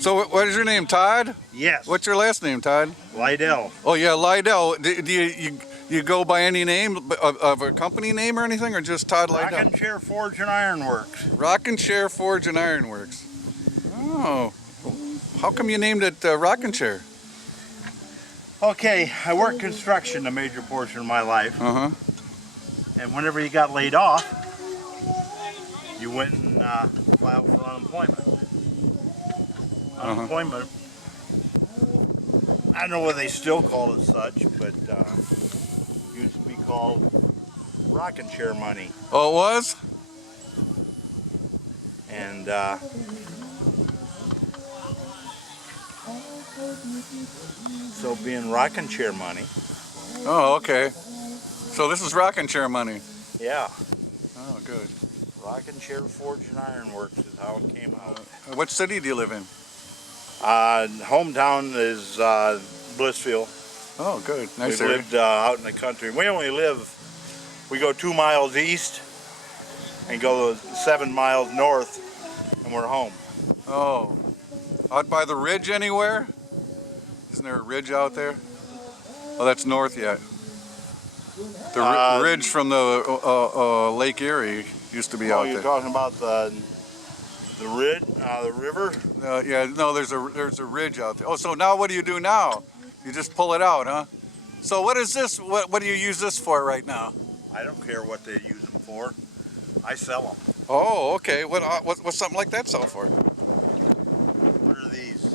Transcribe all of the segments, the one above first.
So what is your name, Todd? Yes. What's your last name, Todd? Lydell. Oh yeah, Lydell. Do you go by any name of a company name or anything, or just Todd Lydell? Rockin' Chair Forge and Ironworks. Rockin' Chair Forge and Ironworks. Oh, how come you named it Rockin' Chair? Okay, I worked construction a major portion of my life. Uh-huh. And whenever you got laid off, you went and filed for unemployment. Unemployment, I don't know whether they still call it such, but used to be called rocking chair money. Oh, it was? And so being rocking chair money. Oh, okay. So this is Rockin' Chair money. Yeah. Oh, good. Rockin' Chair Forge and Ironworks is how it came out. What city do you live in? Hometown is Blissfield. Oh, good. Nice We've area. lived out in the country. We go 2 miles east and go 7 miles north, and we're home. Oh, out by the ridge anywhere? Isn't there a ridge out there? Oh, that's north yet. The ridge from the Lake Erie used to be out there. You're talking about the ridge, the river? Yeah, no, there's a ridge out there. Oh, so now what do you do now? You just pull it out, huh? So what is this? What do you use this for right now? I don't care what they use them for. I sell them. Oh, okay. What's something like that sell for? What are these?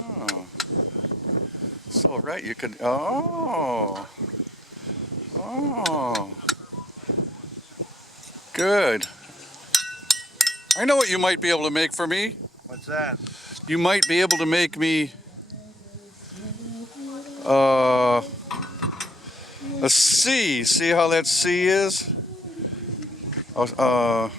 Oh. So right, you could. Oh. Oh. Good. I know what you might be able to make for me. What's that? You might be able to make me a C. See how that C is? I'll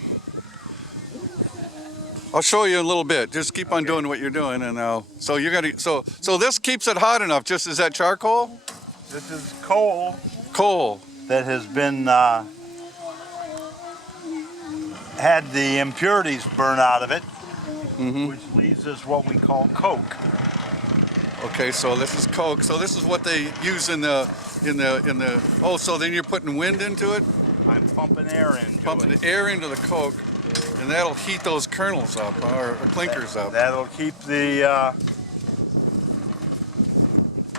show you in a little bit. Just keep on doing what you're doing, and so you're gonna. So this keeps it hot enough. Just is that charcoal? This is coal. Coal. That has been had the impurities burn out of it, which leaves us what we call coke. Okay, so this is coke. So this is what they use in the. Oh, so then you're putting wind into it? I'm pumping air into it. Pumping the air into the coke, and that'll heat those kernels up, or clinkers up. That'll keep the.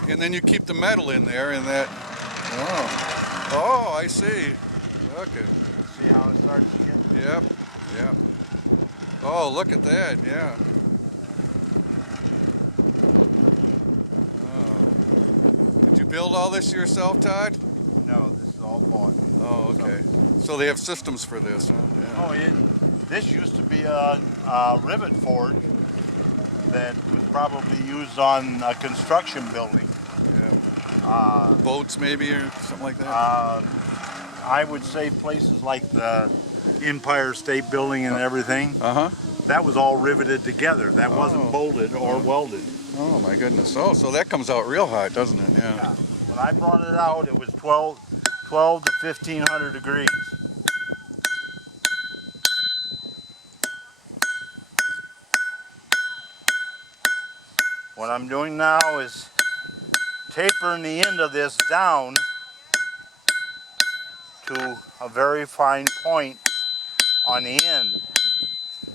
And then you keep the metal in there, and that. Oh, I see. Okay. See how it starts to get. Yep. Yep. Oh, look at that. Yeah. Did you build all this yourself, Todd? No, this is all bought. Oh, okay. So they have systems for this, huh? Yeah. Oh, this used to be a rivet forge that was probably used on a construction building. Yeah. Boats maybe or something like that? I would say places like the Empire State Building and everything. That was all riveted together. That wasn't bolted or welded. Oh my goodness. Oh, so that comes out real hot, doesn't it? Yeah. When I brought it out, it was 12 to 1500 degrees. What I'm doing now is tapering the end of this down to a very fine point on the end.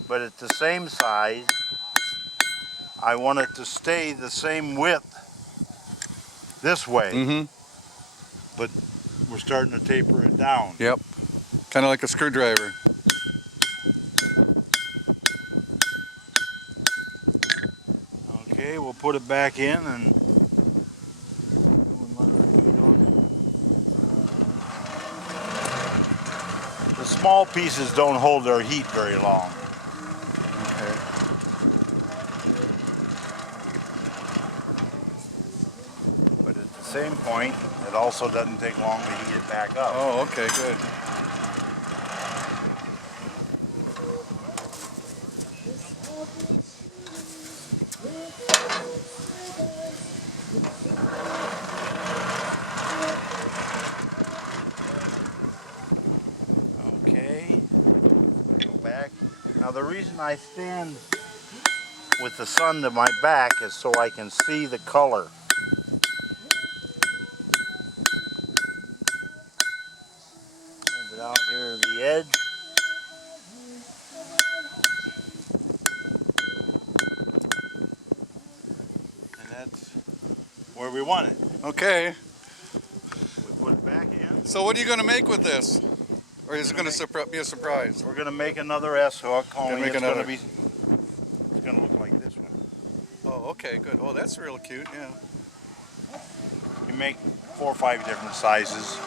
But at the same size, I want it to stay the same width this way. But we're starting to taper it down. Yep. Kind of like a screwdriver. Okay, we'll put it back in and the small pieces don't hold their heat very long. Okay. But at the same point, it also doesn't take long to heat it back up. Oh, okay, good. Okay, go back. Now the reason I stand with the sun to my back is so I can see the color. Move it out here to the edge. And that's where we want it. Okay. We put it back in. So what are you going to make with this? Or is it going to be a surprise? We're going to make another S-hook. Only make it's another. going to look like this one. Oh, okay, good. Oh, that's real cute, yeah. You make 4 or 5 different sizes.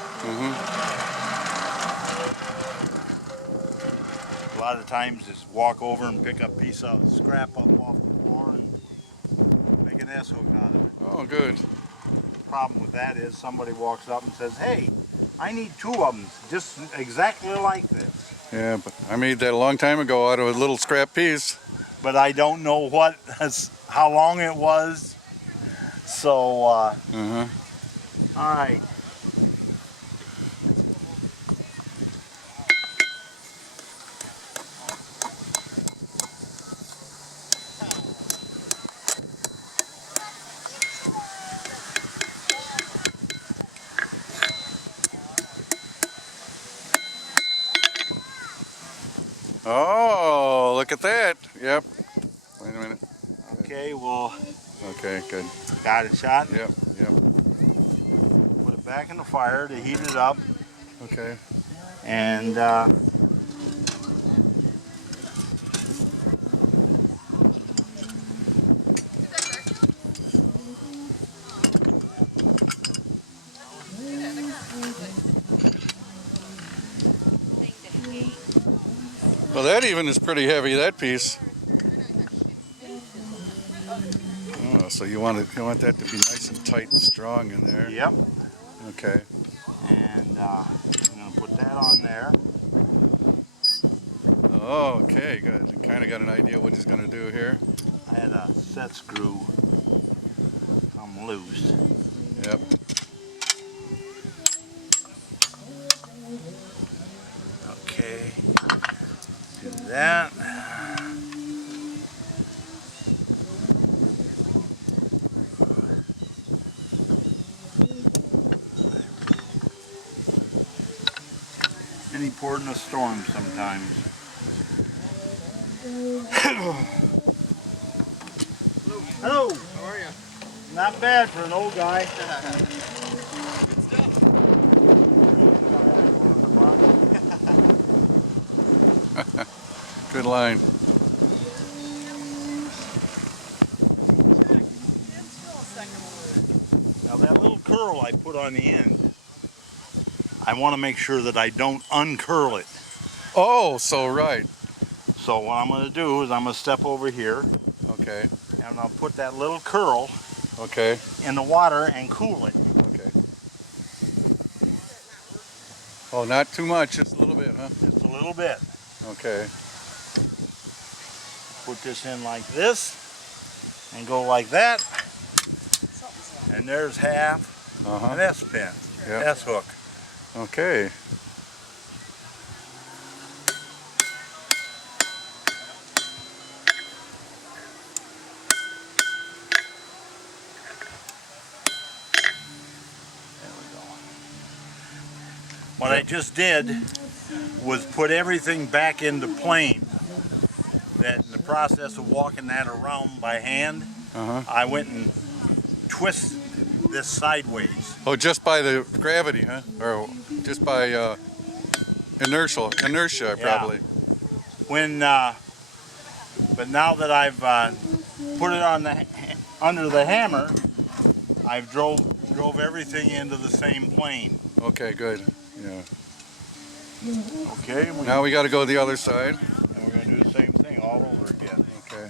A lot of times just walk over and pick up a piece of scrap up off the floor and make an S-hook out of it. Oh, good. Problem with that is somebody walks up and says, hey, I need 2 of them just exactly like this. Yeah, but I made that a long time ago out of a little scrap piece. But I don't know how long it was. So, all right. Oh, look at that. Yep. Wait a minute. Okay, well, Okay, good. got it shot. Yep, yep. Put it back in the fire to heat it up. Okay. And Well, that even is pretty heavy, that piece. Oh, so you want that to be nice and tight and strong in there. yep. Okay. And I'm going to put that on there. Oh, okay, good. You kind of got an idea what he's going to do here. I had a set screw come loose. Yep. Okay, do that. Any port in a storm sometimes. Hello. How are you? Not bad for an old guy. Good stuff. Good line. Now that little curl I put on the end, I want to make sure that I don't uncurl it. Oh, so right. So what I'm going to do is I'm going to step over here Okay. and I'll put that little curl Okay. in the water and cool it. Okay. Oh, not too much, just a little bit, huh? Just a little bit. Okay. Put this in like this and go like that. And there's half an S pin, Yep. S hook. Okay. There we go. What I just did was put everything back into plane. That in the process of walking that around by hand, I went and twisted this sideways. Oh, just by the gravity, huh? Or just by inertia, Yeah. probably. When, but now that I've put it on the under the hammer, I've drove everything into the same plane. Okay, good. Yeah. Okay. Now we got to go the other side. And we're going to do the same thing all over again. Okay.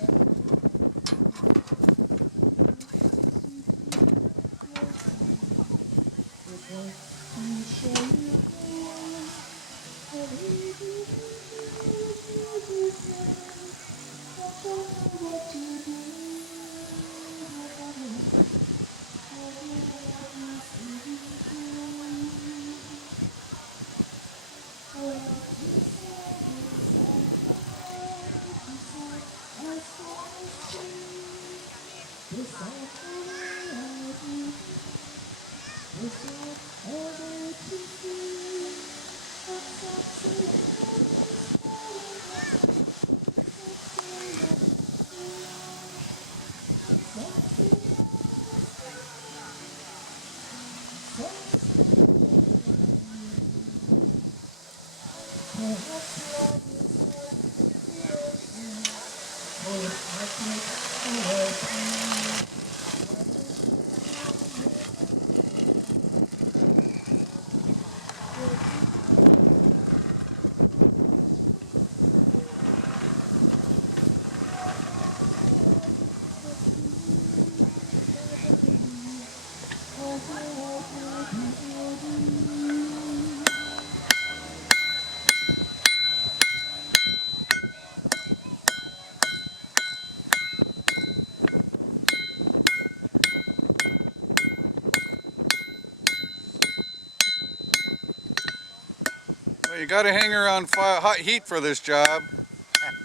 Well, you got to hang her on hot heat for this job.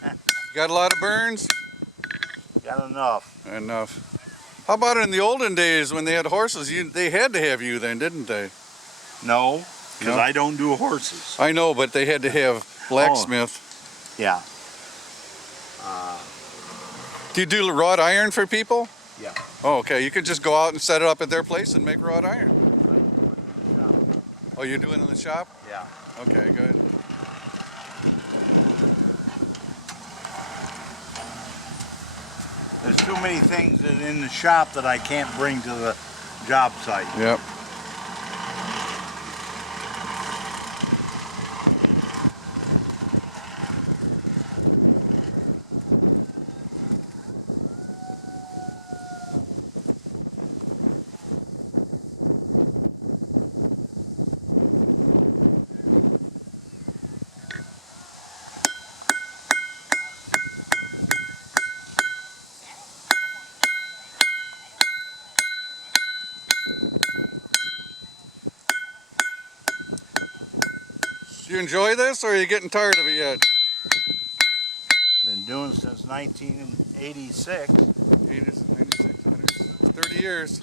You got a lot of burns? Got enough. Enough. How about in the olden days when they had horses? They had to have you then, didn't they? No, because No? I don't do horses. I know, but they had to have blacksmith. Yeah. Do you do wrought iron for people? Yeah. Oh, okay. You could just go out and set it up at their place and make wrought iron. Oh, you do it in the shop? Yeah. Okay, good. There's too many things that in the shop that I can't bring to the job site. Yep. Do you enjoy this, or are you getting tired of it yet? Been doing since 1986. 86, 96, 100, 30 years.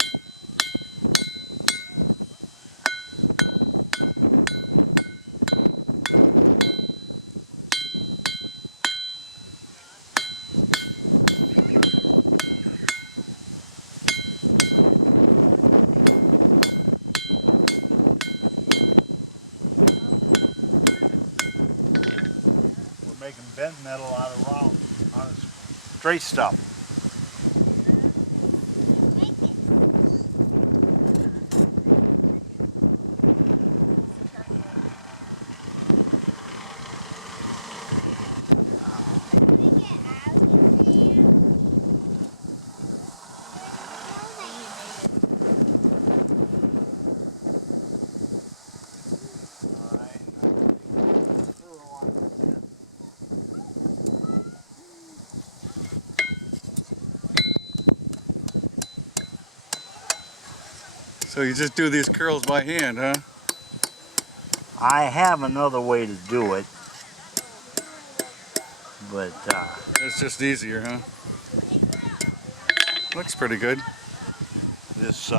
We're making bent metal out of round, out of straight stuff. So you just do these curls by hand, huh? I have another way to do it, but It's just easier, huh? Looks pretty good. this it's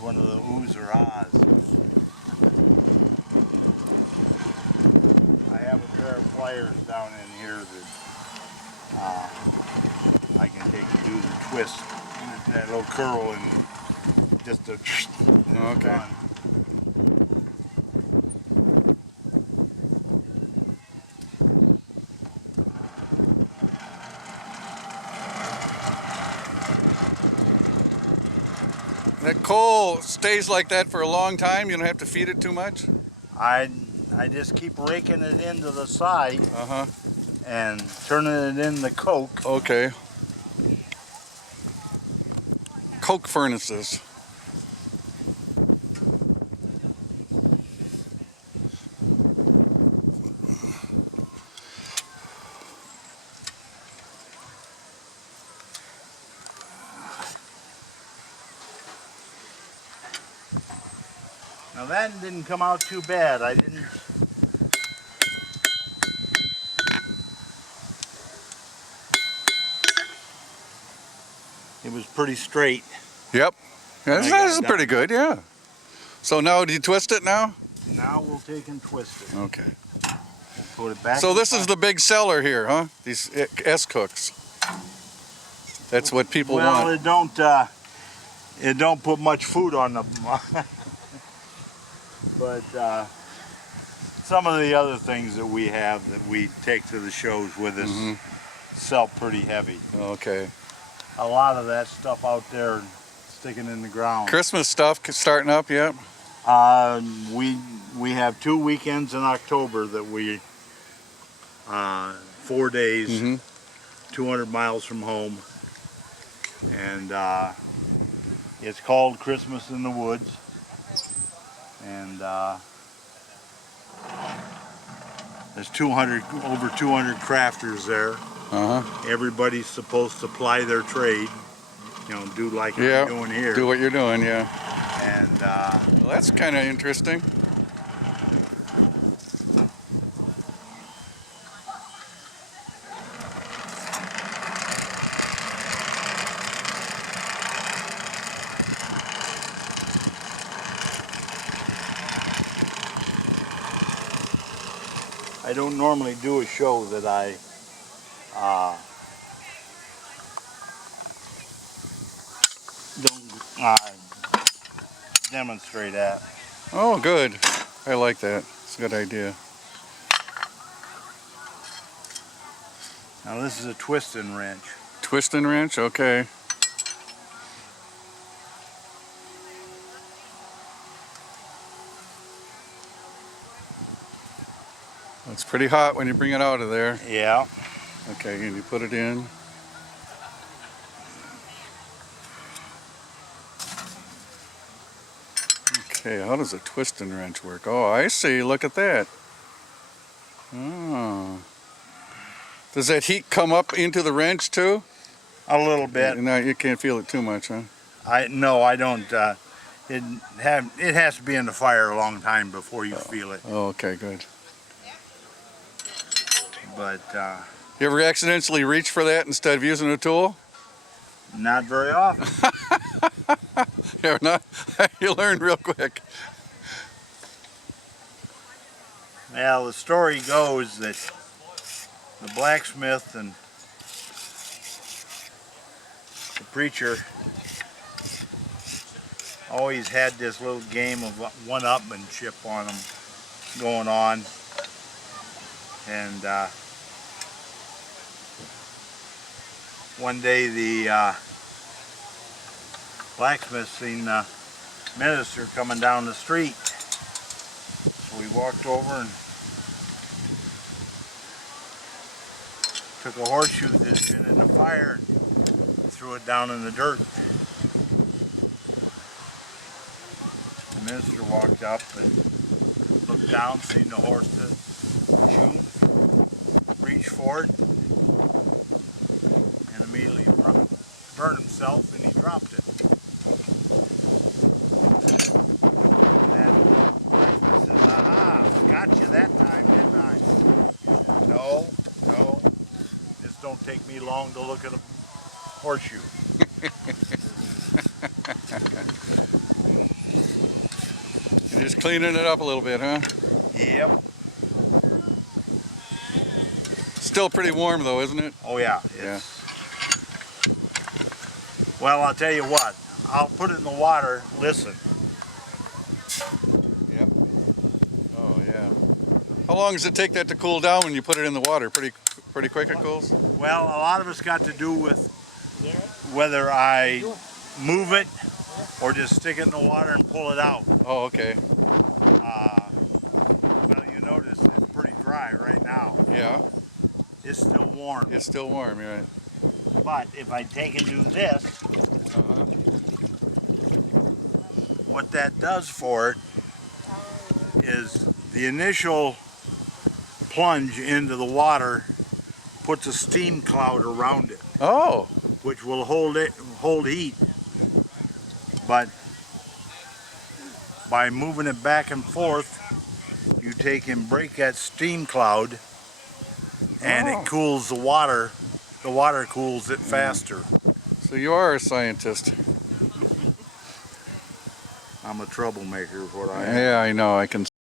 one of the oohs or ahs. I have a pair of pliers down in here that I can take and do the twist, that little curl, and just a. Okay. That coal stays like that for a long time. You don't have to feed it too much. I just keep raking it into the side Uh-huh. and turning it into coke. Okay. Coke furnaces. Now that didn't come out too bad. I was pretty straight. Yep. Yeah, I got this is it pretty good, yeah. So now, do you twist it now? Now we'll take and twist it. Okay. We'll put it back. So in this is pot. the big seller here, huh? These S-cooks. That's what people well, want. it don't put much food on them. But some of the other things that we have that we take to the shows with us sell pretty heavy. Okay. A lot of that stuff out there sticking in the ground. Christmas stuff starting up yet? We have 2 weekends in October that we 4 days, 200 miles from home, and it's called Christmas in the Woods, and there's over 200 crafters there. Everybody's supposed to ply their trade, you know, do like you're doing here. Do what you're doing, yeah. And well, that's kind of interesting. I don't normally do a show that I don't demonstrate at. Oh, good. I like that. It's a good idea. Now this is a twisting wrench. Twisting wrench, okay. It's pretty hot when you bring it out of there. Yeah. Okay, and you put it in. Okay, how does a twisting wrench work? Oh, I see. Look at that. Oh. Does that heat come up into the wrench too? A little bit. No, you can't feel it too much, huh? No, I don't. It has to be in the fire a long time before you feel it. Oh, okay, good. But You ever accidentally reach for that instead of using a tool? not very often. Yeah, not. You learn real quick. Well, the story goes that the blacksmith and the preacher always had this little game of one-upmanship on them going on, and one day the blacksmith seen the minister coming down the street, so we walked over and took a horseshoe that's been in the fire and threw it down in the dirt. The minister walked up and looked down, seen the horseshoe, reached for it, and immediately burned himself, and he dropped it. That blacksmith says, "Aha, got you that time, didn't I?" No, no. Just don't take me long to look at a horseshoe. You're just cleaning it up a little bit, huh? Yep. Still pretty warm though, isn't it? Oh yeah. Well, I'll tell you what. I'll put it in the water. Listen. Yep. Oh yeah. How long does it take that to cool down when you put it in the water? Pretty quick it cools? Well, a lot of it's got to do with whether I move it or just stick it in the water and pull it out. Oh, okay. Well, you notice it's pretty dry right now. Yeah. It's still warm. It's still warm, you're right. But if I take and do this, what that does for it is the initial plunge into the water puts a steam cloud around it, Oh. which will hold heat. But by moving it back and forth, you take and break that steam cloud, and it cools the water. The water cools it faster. So you are a scientist. I'm a troublemaker is what I am. Yeah, I know. I can